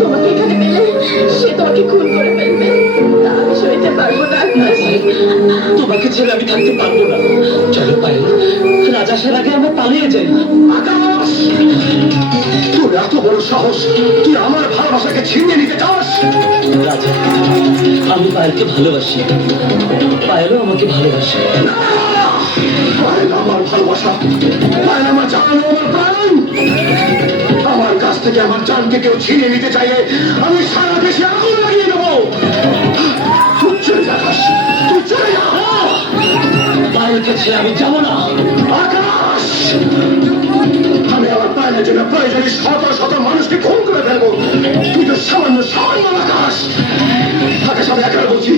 তোমাকে এখানে পেলে সে তোমাকে খুন করে ফেলবে। তা আমি সইতে পারব না আকাশ। তোমাকে ছেড়ে আমি থাকতে পারব না। চলো পায়েল রাজা আসার আগে আমরা পালিয়ে যাই। আকাশ! তোর এত বড় সাহস তুই আমার ভালোবাসাকে ছিনিয়ে নিতে চাস? রাজা আমি পায়েলকে ভালোবাসি। পায়েলও আমাকে ভালোবাসে। পায়েল আমার ভালোবাসা। পায়েল আমার জানকে কেউ ছিনিয়ে নিতে চাইলে আমি সারা দেশে আগুন লাগিয়ে দেবো। আমি যাব না। আকাশ। আমি আমার পায়ের জন্য প্রয়োজনে শত শত মানুষকে খুন করে ফেলব। তুই তো সামান্য সামান্য আকাশ। আকাশ আমি একা বলছি।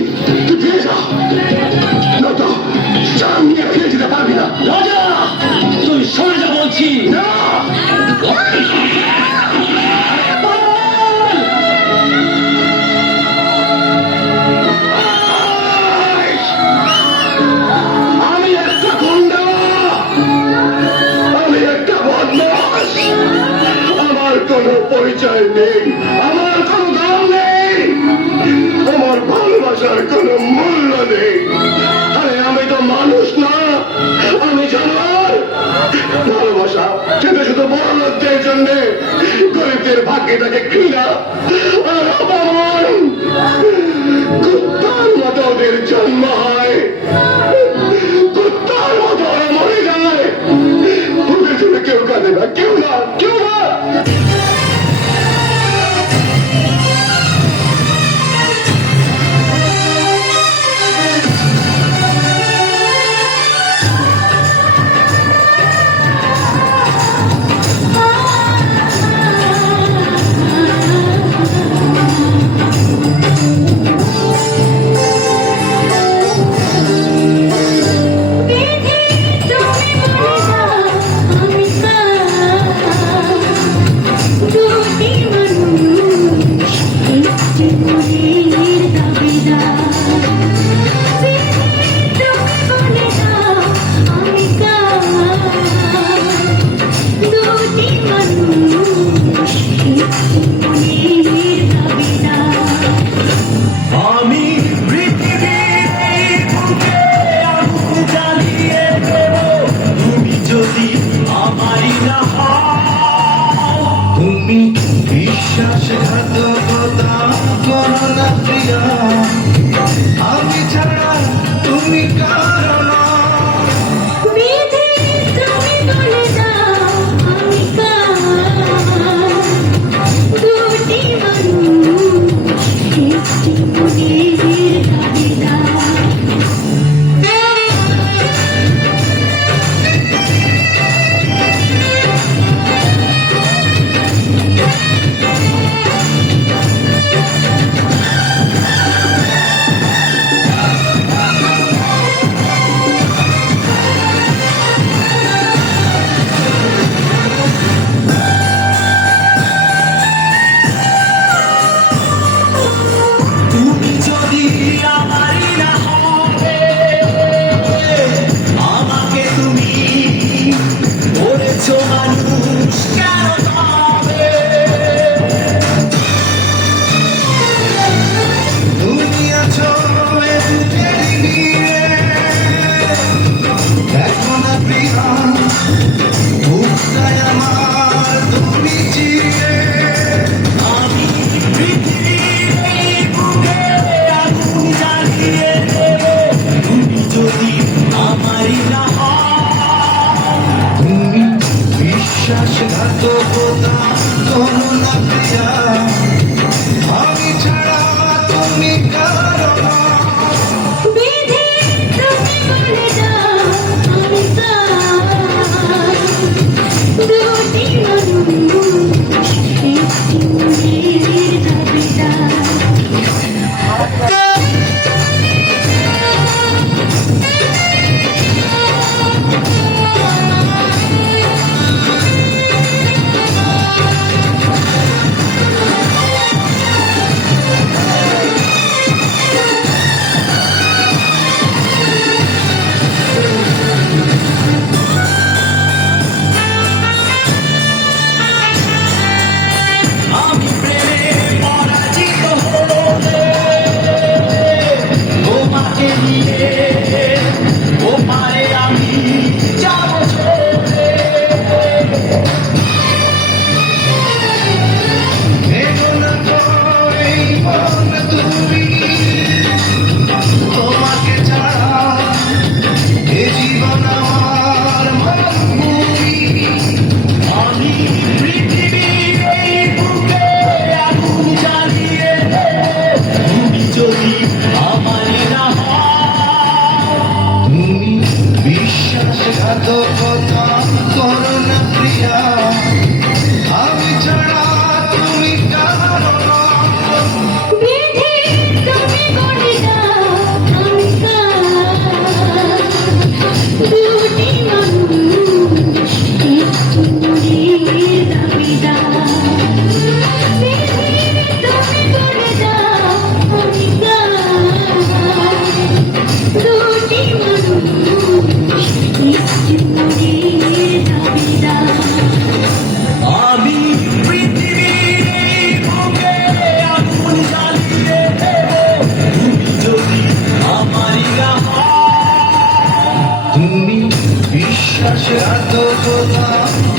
আমার কোনো দাম নেই। ভালোবাসার কোনো মূল্য নেই। আরে, আমি তো মানুষ না। আমি ভালোবাসা কিন্তু শুধু বড় জন্য, গরিবদের ভাগ্যটাকে ঘৃণা আর অপমান। কুত্তার মতো ওদের জন্ম হয়। বিশ্বাসঘাতকতা কথা না প্রিয়া।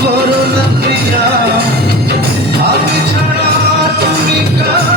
করো না আমি ছাড়া তুমি কার?